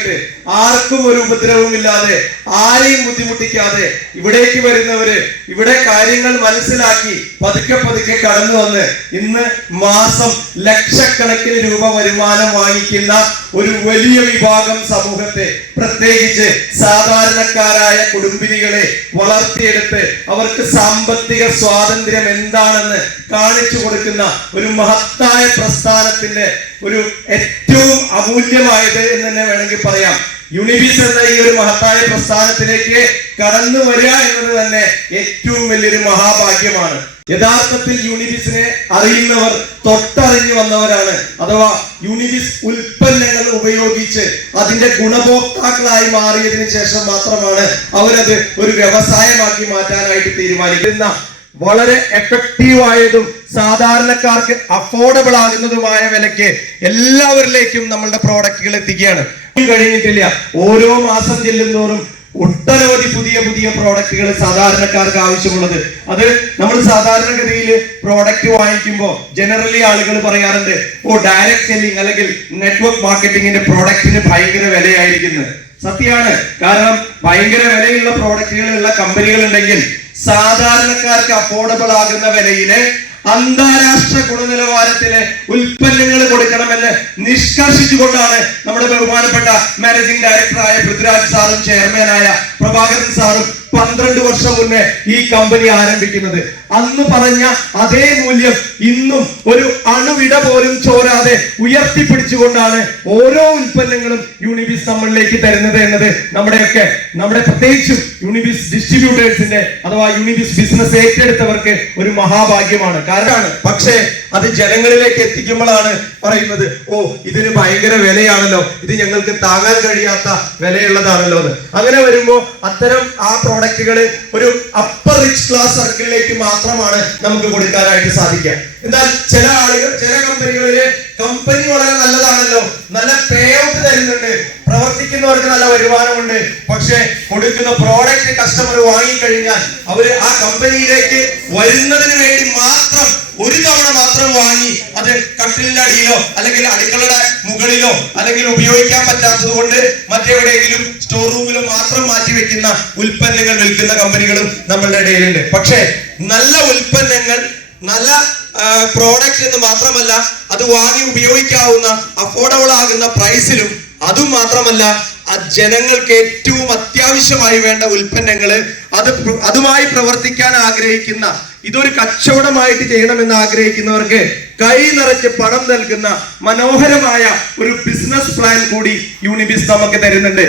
ആയിട്ട് ആർക്കും ഒരു ഉപദ്രവവും ഇല്ലാതെ ആരെയും ബുദ്ധിമുട്ടിക്കാതെ ഇവിടേക്ക് വരുന്നവര് ഇവിടെ കാര്യങ്ങൾ മനസ്സിലാക്കി പതുക്കെ പതുക്കെ കടന്നു വന്ന് ഇന്ന് മാസം ലക്ഷക്കണക്കിന് രൂപ വരുമാനം വാങ്ങിക്കുന്ന ഒരു വലിയ വിഭാഗം സമൂഹത്തെ, പ്രത്യേകിച്ച് സാധാരണക്കാരായ കുടുംബിനികളെ വളർത്തിയെടുത്ത് അവർക്ക് സാമ്പത്തിക സ്വാതന്ത്ര്യം എന്താണെന്ന് കാണിച്ചു കൊടുക്കുന്ന ഒരു മഹത്തായ പ്രസ്ഥാനത്തിന്റെ ഒരു ഏറ്റവും അമൂല്യമായത് എന്ന് തന്നെ വേണമെങ്കിൽ പറയാം. യൂണിബിസ് എന്ന ഈ ഒരു മഹത്തായ പ്രസ്ഥാനത്തിലേക്ക് കടന്നു വരിക എന്നത് തന്നെ ഏറ്റവും വലിയൊരു മഹാഭാഗ്യമാണ്. യഥാർത്ഥത്തിൽ യൂണിബിസിനെ അറിയുന്നവർ തൊട്ടറിഞ്ഞു വന്നവരാണ്. അഥവാ യൂണിബിസ് ഉൽപ്പന്നങ്ങൾ ഉപയോഗിച്ച് അതിന്റെ ഗുണഭോക്താക്കളായി മാറിയതിനു ശേഷം മാത്രമാണ് അവരത് ഒരു വ്യവസായമാക്കി മാറ്റാനായിട്ട് തീരുമാനിക്കുന്ന വളരെ എഫക്റ്റീവായതും സാധാരണക്കാർക്ക് അഫോർഡബിൾ ആകുന്നതുമായ വിലയ്ക്ക് എല്ലാവരിലേക്കും നമ്മളുടെ പ്രോഡക്റ്റുകൾ എത്തിക്കുകയാണ്. കഴിഞ്ഞിട്ടില്ല, ഓരോ മാസം ചെല്ലുന്നോറും ഒട്ടനവധി പുതിയ പുതിയ പ്രോഡക്റ്റുകൾ സാധാരണക്കാർക്ക് ആവശ്യമുള്ളത്. അത് നമ്മൾ സാധാരണഗതിയിൽ പ്രോഡക്റ്റ് വാങ്ങിക്കുമ്പോൾ ജനറലി ആളുകൾ പറയാറുണ്ട്, ഡയറക്ട് സെല്ലിംഗ് അല്ലെങ്കിൽ നെറ്റ്വർക്ക് മാർക്കറ്റിംഗിന്റെ പ്രോഡക്റ്റിന് ഭയങ്കര വിലയായിരിക്കുന്നത്. സത്യമാണ്. കാരണം ഭയങ്കര വിലയുള്ള പ്രോഡക്റ്റുകളുള്ള കമ്പനികൾ ഉണ്ടെങ്കിൽ സാധാരണക്കാർക്ക് അഫോർഡബിൾ ആകുന്ന വിലയില് അന്താരാഷ്ട്ര ഗുണനിലവാരത്തിലെ ഉൽപ്പന്നങ്ങൾ കൊടുക്കണമെന്ന് നിഷ്കർഷിച്ചുകൊണ്ടാണ് നമ്മുടെ ബഹുമാനപ്പെട്ട മാനേജിംഗ് ഡയറക്ടറായ പൃഥ്വിരാജ് സാറും ചെയർമാനായ പ്രഭാകരൻ സാറും 12 വർഷം മുന്നേ ഈ കമ്പനി ആരംഭിക്കുന്നത്. അന്ന് പറഞ്ഞ അതേ മൂല്യം ഇന്നും ഒരു അണുവിട പോലും ചോരാതെ ഉയർത്തിപ്പിടിച്ചുകൊണ്ടാണ് ഓരോ ഉൽപ്പന്നങ്ങളും യൂണിബിസ് നമ്മളിലേക്ക് തരുന്നത് എന്നത് നമ്മുടെ പ്രത്യേകിച്ചും യൂണിബിസ് ഡിസ്ട്രിബ്യൂട്ടേഴ്സിന്റെ അഥവാ യൂണിബിസ് ബിസിനസ് ഏറ്റെടുത്തവർക്ക് ഒരു മഹാഭാഗ്യമാണ്. കാരണമാണ്. പക്ഷേ അത് ജനങ്ങളിലേക്ക് എത്തിക്കുമ്പോഴാണ് പറയുന്നത്, ഇതിന് ഭയങ്കര വിലയാണല്ലോ, ഇത് ഞങ്ങൾക്ക് താങ്ങാൻ കഴിയാത്ത വിലയുള്ളതാണല്ലോ എന്ന്. അങ്ങനെ വരുമ്പോ അത്തരം ആ പ്രോഡക്റ്റുകള് ഒരു അപ്പർ റിച്ച് ക്ലാസ് സർക്കിളിലേക്ക് മാത്രമാണ് നമുക്ക് കൊടുക്കാനായിട്ട് സാധിക്കുക. എന്നാൽ ചില ആളുകൾ, ചില കമ്പനികളില് കമ്പനി വളരെ നല്ലതാണല്ലോ, നല്ല പേ ഔട്ട് തരുന്നുണ്ട്, പ്രവർത്തിക്കുന്നവർക്ക് നല്ല വരുമാനമുണ്ട്, പക്ഷെ കൊടുക്കുന്ന പ്രോഡക്റ്റ് കസ്റ്റമർ വാങ്ങിക്കഴിഞ്ഞാൽ അവര് ആ കമ്പനിയിലേക്ക് വരുന്നതിന് വേണ്ടി മാത്രം ഒരു തവണ മാത്രം വാങ്ങി അത് കട്ടിലിന്റെ അടിയിലോ അല്ലെങ്കിൽ അടുക്കളയുടെ മുകളിലോ അല്ലെങ്കിൽ ഉപയോഗിക്കാൻ പറ്റാത്തത് കൊണ്ട് മറ്റെവിടെയെങ്കിലും സ്റ്റോർ റൂമിലോ മാത്രം മാറ്റി വെക്കുന്ന ഉൽപ്പന്നങ്ങൾ വിൽക്കുന്ന കമ്പനികളും നമ്മളുടെ ഇടയിലുണ്ട്. പക്ഷേ നല്ല ഉൽപ്പന്നങ്ങൾ, നല്ല പ്രോഡക്റ്റ് എന്ന് മാത്രമല്ല, അത് വാങ്ങി ഉപയോഗിക്കാവുന്ന അഫോർഡബിൾ ആകുന്ന പ്രൈസിലും, അതും മാത്രമല്ല ജനങ്ങൾക്ക് ഏറ്റവും അത്യാവശ്യമായി വേണ്ട ഉൽപ്പന്നങ്ങള് അതുമായി പ്രവർത്തിക്കാൻ ആഗ്രഹിക്കുന്ന, ഇതൊരു കച്ചവടമായിട്ട് ചെയ്യണമെന്ന് ആഗ്രഹിക്കുന്നവർക്ക് കൈ നിറച്ച് പണം നൽകുന്ന മനോഹരമായ ഒരു ബിസിനസ് പ്ലാൻ കൂടി യൂണിബിസ് നമുക്ക് തരുന്നുണ്ട്.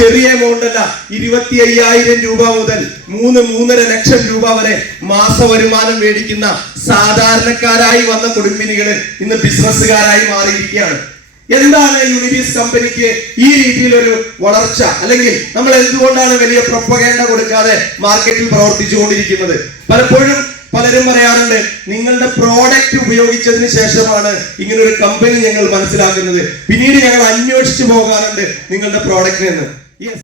ചെറിയ എമൗണ്ട് അല്ല, 25,000 രൂപ മുതൽ 3-3.5 ലക്ഷം രൂപ വരെ മാസ വരുമാനം മേടിക്കുന്ന സാധാരണക്കാരായി വന്ന കുടുംബിനികള് ഇന്ന് ബിസിനസ്സുകാരായി മാറിയിരിക്കുകയാണ്. എന്താണ് യൂണിബിസ് കമ്പനിക്ക് ഈ രീതിയിലൊരു വളർച്ച? അല്ലെങ്കിൽ നമ്മൾ എന്തുകൊണ്ടാണ് വലിയ പ്രൊപ്പഗേണ്ട കൊടുക്കാതെ മാർക്കറ്റിൽ പ്രവർത്തിച്ചു കൊണ്ടിരിക്കുന്നത്? പലപ്പോഴും പലരും പറയാറുണ്ട്, നിങ്ങളുടെ പ്രോഡക്റ്റ് ഉപയോഗിച്ചതിന് ശേഷമാണ് ഇങ്ങനൊരു കമ്പനി ഞങ്ങൾ മനസ്സിലാക്കുന്നത്, പിന്നീട് ഞങ്ങൾ അന്വേഷിച്ചു പോകാറുണ്ട് നിങ്ങളുടെ പ്രോഡക്റ്റിനെന്ന്.